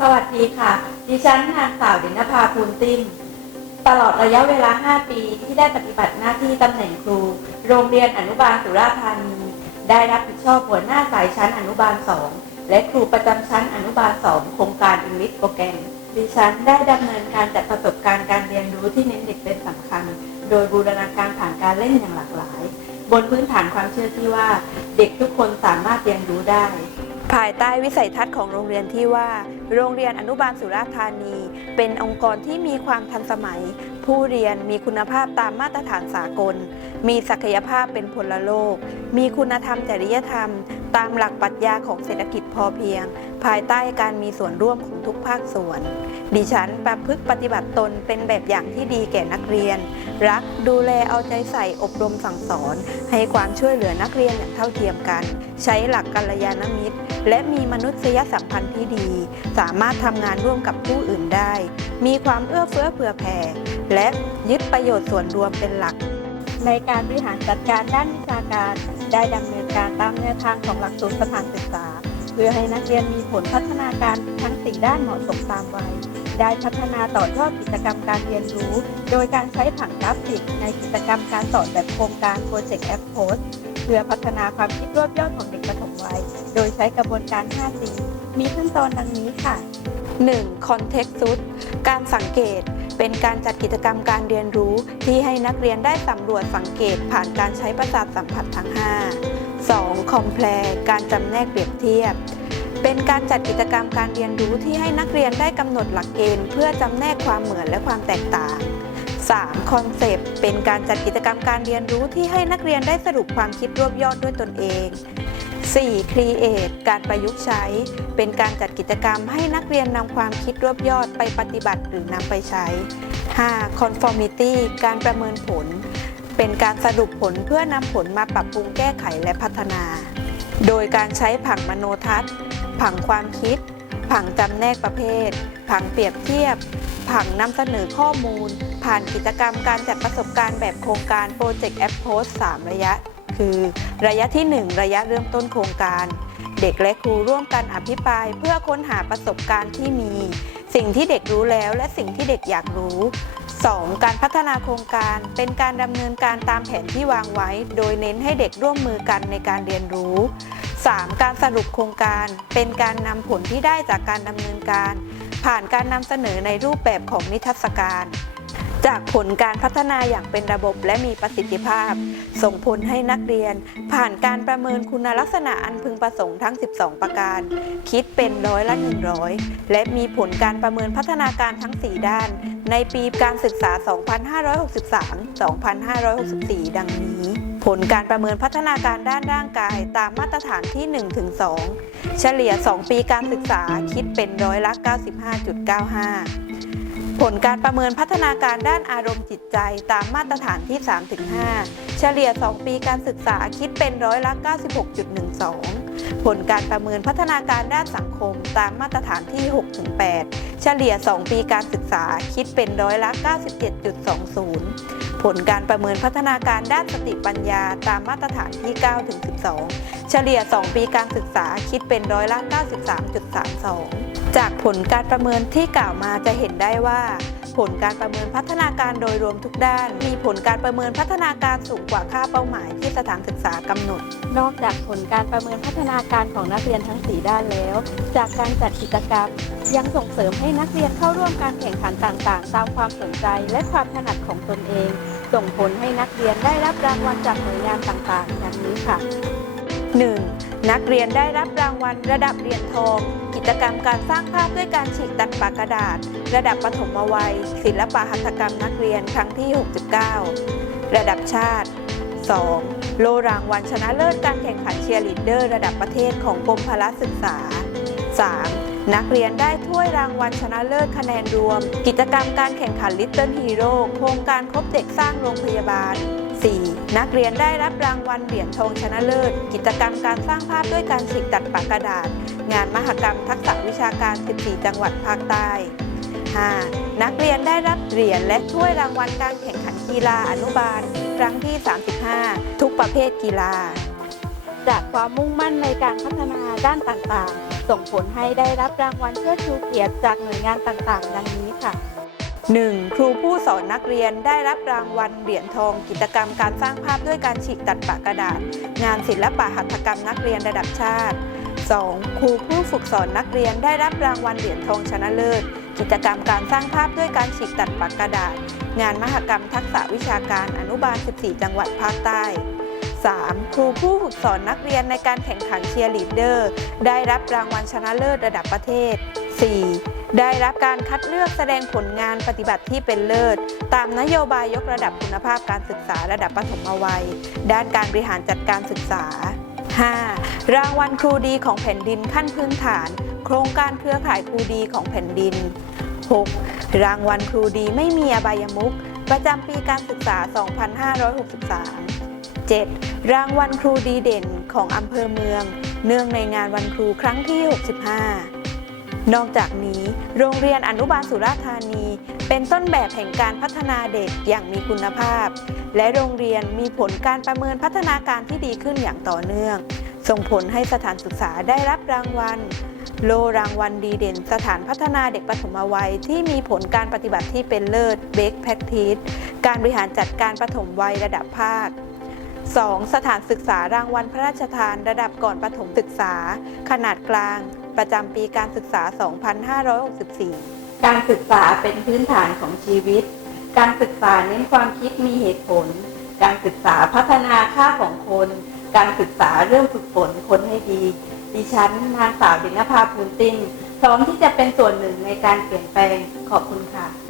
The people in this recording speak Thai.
สวัสดีค่ะ ดิฉันนางสาวดินภาภูลติมตลอดระยะเวลา 5 ปีที่ได้ปฏิบัติหน้าที่ตำแหน่งครู โรงเรียนอนุบาลสุราษฎร์ธานี ได้รับผิดชอบหัวหน้าสายชั้นอนุบาล 2 และครูประจำชั้นอนุบาล 2 โครงการอังกฤษโปรแกรม ดิฉันได้ดำเนินการจัดประสบการณ์การเรียนรู้ที่เน้นเด็กเป็นสำคัญ โดยบูรณาการผ่านการเล่นอย่างหลากหลาย บนพื้นฐานความเชื่อที่ว่า เด็กทุกคนสามารถเรียนรู้ได้ ภายใต้วิสัยทัศน์ของโรงเรียนที่ว่า โรงเรียนอนุบาลสุราษฎร์ธานี เป็นองค์กรที่มีความทันสมัย ผู้เรียนมีคุณภาพตามมาตรฐานสากล มีศักยภาพเป็นพลโลก มีคุณธรรมจริยธรรม ตามหลักปรัชญาของเศรษฐกิจพอเพียง ภายใต้การมีส่วนร่วมของทุกภาคส่วน ดิฉันประพฤติปฏิบัติตนเป็นแบบอย่างที่ดีแก่นักเรียน รักดูแลเอาใจใส่อบรมสั่งสอน ให้ความช่วยเหลือนักเรียนอย่างเท่าเทียมกัน ใช้หลักกัลยาณมิตร และมีมนุษยสัมพันธ์ที่ดี สามารถทำงานร่วมกับผู้อื่นได้ มีความเอื้อเฟื้อเผื่อแผ่และยึดประโยชน์ส่วนรวมเป็นหลัก ในการบริหารจัดการด้านวิชาการ ได้ดำเนินการตามแนวทางของหลักสูตรสถานศึกษา เพื่อให้นักเรียนมีผลพัฒนาการทั้งสี่ด้านเหมาะสมตามวัยได้พัฒนาต่อยอดกิจกรรมการเรียนรู้ โดยการใช้ผังกราฟิก ในกิจกรรมการสอนแบบโครงการ Project App Post เพื่อพัฒนาความคิดรวบยอดของเด็กปฐมวัย โดยใช้กระบวนการ 5C มีขั้นตอนดังนี้ค่ะ 1. Context สุดการสังเกต เป็นการจัดกิจกรรมการเรียนรู้ที่ให้นักเรียนได้สำรวจสังเกตผ่านการใช้ประสาทสัมผัสทั้ง 5 2. Compare การจำแนกเปรียบเทียบ เป็นการจัดกิจกรรมการเรียนรู้ที่ให้นักเรียนได้กำหนดหลักเกณฑ์เพื่อจำแนกความเหมือนและความแตกต่าง 3. คอนเซปต์เป็นการจัดกิจกรรมการเรียนรู้ที่ให้นักเรียนได้สรุปความคิดรวบยอดด้วยตนเอง 4. Create การประยุกต์ใช้ เป็นการจัดกิจกรรมให้นักเรียนนำความคิดรวบยอดไปปฏิบัติหรือนำไปใช้ 5. Conformity การประเมินผล เป็นการสรุปผลเพื่อนำผลมาปรับปรุงแก้ไขและพัฒนา โดยการใช้ผังมโนทัศน์ ผังความคิด ผังจำแนกประเภท ผังเปรียบเทียบ ผังนำเสนอข้อมูล ผ่านกิจกรรมการจัดประสบการณ์แบบโครงการ Project App Post 3ระยะ คือ ระยะที่ 1 ระยะเริ่มต้นโครงการ เด็กและครูร่วมกันอภิปราย เพื่อค้นหาประสบการณ์ที่มี สิ่งที่เด็กรู้แล้วและสิ่งที่เด็กอยากรู้ 2. การพัฒนาโครงการเป็นการดำเนินการตามแผนที่วางไว้ โดยเน้นให้เด็กร่วมมือกันในการเรียนรู้ 3. การสรุปโครงการ เป็นการนำผลที่ได้จากการดำเนินการ ผ่านการนำเสนอในรูปแบบของนิทรรศการ จากผลการพัฒนาอย่างเป็นระบบและมีประสิทธิภาพ ส่งผลให้นักเรียน ผ่านการประเมินคุณลักษณะอันพึงประสงค์ทั้ง 12 ประการ คิดเป็นร้อยละ 100 และมีผลการประเมินพัฒนาการทั้ง 4 ด้าน ในปีการศึกษา 2563-2564 ดังนี้ ผลการประเมินพัฒนาการด้านร่างกายตามมาตรฐานที่ 1-2 เฉลี่ย 2 ปีการศึกษาคิดเป็นร้อยละ 95.95 ผลการประเมินพัฒนาการด้านอารมณ์จิตใจตามมาตรฐานที่ 3-5 เฉลี่ย 2 ปีการศึกษาคิดเป็นร้อยละ 96.12 ผลการประเมินพัฒนาการด้านสังคมตามมาตรฐานที่ 6-8 เฉลี่ย 2 ปีการศึกษาคิดเป็นร้อยละ 97.20 ผลการประเมินพัฒนาการด้านสติปัญญาตามมาตรฐานที่ 9-12 เฉลี่ย 2 ปีการศึกษาคิดเป็นร้อยละ 93.32 จากผลการประเมินที่กล่าวมาจะเห็นได้ว่า ผลการประเมินพัฒนาการโดยรวมทุกด้าน มีผลการประเมินพัฒนาการสูงกว่าค่าเป้าหมายที่สถานศึกษากำหนด นอกจากผลการประเมินพัฒนาการของนักเรียนทั้ง 4 ด้านแล้ว จากการจัดกิจกรรม ยังส่งเสริมให้นักเรียนเข้าร่วมการแข่งขันต่างๆ ตามความสนใจและความถนัดของตนเอง ส่งผลให้นักเรียนได้รับรางวัลจากหน่วยงานต่างๆ ดังนี้ค่ะ 1. นักเรียนได้รับรางวัลระดับเหรียญทอง กิจกรรมการสร้างภาพด้วยการฉีกตัดปากกระดาษ ระดับปฐมวัย ศิลปะหัตถกรรมนักเรียนครั้งที่ 69 ระดับชาติ 2. โลรางวัลชนะเลิศการแข่งขันเชียร์ลีดเดอร์ระดับประเทศของกรมพละศึกษา 3. นักเรียนได้ถ้วยรางวัลชนะเลิศคะแนนรวม กิจกรรมการแข่งขัน Little Hero โครงการครบเด็กสร้างโรงพยาบาล 4. นักเรียนได้รับรางวัลเหรียญทองชนะเลิศ กิจกรรมการสร้างภาพด้วยการฉีกตัดปากกระดาษ งานมหกรรมทักษะวิชาการ 14 จังหวัดภาคใต้ 5. นักเรียนได้รับเหรียญและถ้วยรางวัลการแข่งขันกีฬาอนุบาล ครั้งที่ 35 ทุกประเภทกีฬา จากความมุ่งมั่นในการพัฒนาด้านต่างๆ ส่งผลให้ได้รับรางวัลเชิดชูเกียรติจากหน่วยงานต่างๆ ดังนี้ค่ะ 1. ครูผู้สอนนักเรียนได้รับรางวัลเหรียญทอง กิจกรรมการสร้างภาพด้วยการฉีกตัดปากกระดาษ งานศิลปะหัตถกรรมนักเรียนระดับชาติ 2. ครูผู้ฝึกสอนนักเรียนได้รับรางวัลเหรียญทองชนะเลิศ กิจกรรมการสร้างภาพด้วยการฉีกตัดปากกระดาษ งานมหกรรมทักษะวิชาการอนุบาล 14 จังหวัดภาคใต้ 3. ครูผู้ฝึกสอนนักเรียนในการแข่งขันเชียร์ลีดเดอร์ ได้รับรางวัลชนะเลิศระดับประเทศ 4. ได้รับการคัดเลือกแสดงผลงานปฏิบัติที่เป็นเลิศ ตามนโยบายยกระดับคุณภาพการศึกษาระดับประถมวัย ด้านการบริหารจัดการศึกษา 5. รางวัลครูดีของแผ่นดินขั้นพื้นฐาน โครงการเครือข่ายครูดีของแผ่นดิน 6. รางวัลครูดีไม่มีอบายมุขประจำปีการศึกษา 2563 7. รางวัลครูดีเด่นของอำเภอเมือง เนื่องในงานวันครูครั้งที่ 65 นอกจากนี้ โรงเรียนอนุบาลสุราษฎร์ธานี เป็นต้นแบบแห่งการพัฒนาเด็กอย่างมีคุณภาพ และโรงเรียนมีผลการประเมินพัฒนาการที่ดีขึ้นอย่างต่อเนื่อง ส่งผลให้สถานศึกษาได้รับรางวัล โลรางวัลดีเด่น สถานพัฒนาเด็กปฐมวัย ที่มีผลการปฏิบัติที่เป็นเลิศ Best Practice การบริหารจัดการปฐมวัยระดับภาค 2. สถานศึกษารางวัลพระราชทาน ระดับก่อนประถมศึกษา ขนาดกลาง ประจำปีการศึกษา 2564 การศึกษาเป็นพื้นฐานของชีวิต การศึกษาเน้นความคิดมีเหตุผล การศึกษาพัฒนาค่าของคน การศึกษาเรื่องฝึกฝนคนให้ดี ดิฉันนางสาวดินภาพูนติ้งพร้อมที่จะเป็นส่วนหนึ่งในการเปลี่ยนแปลง ขอบคุณค่ะ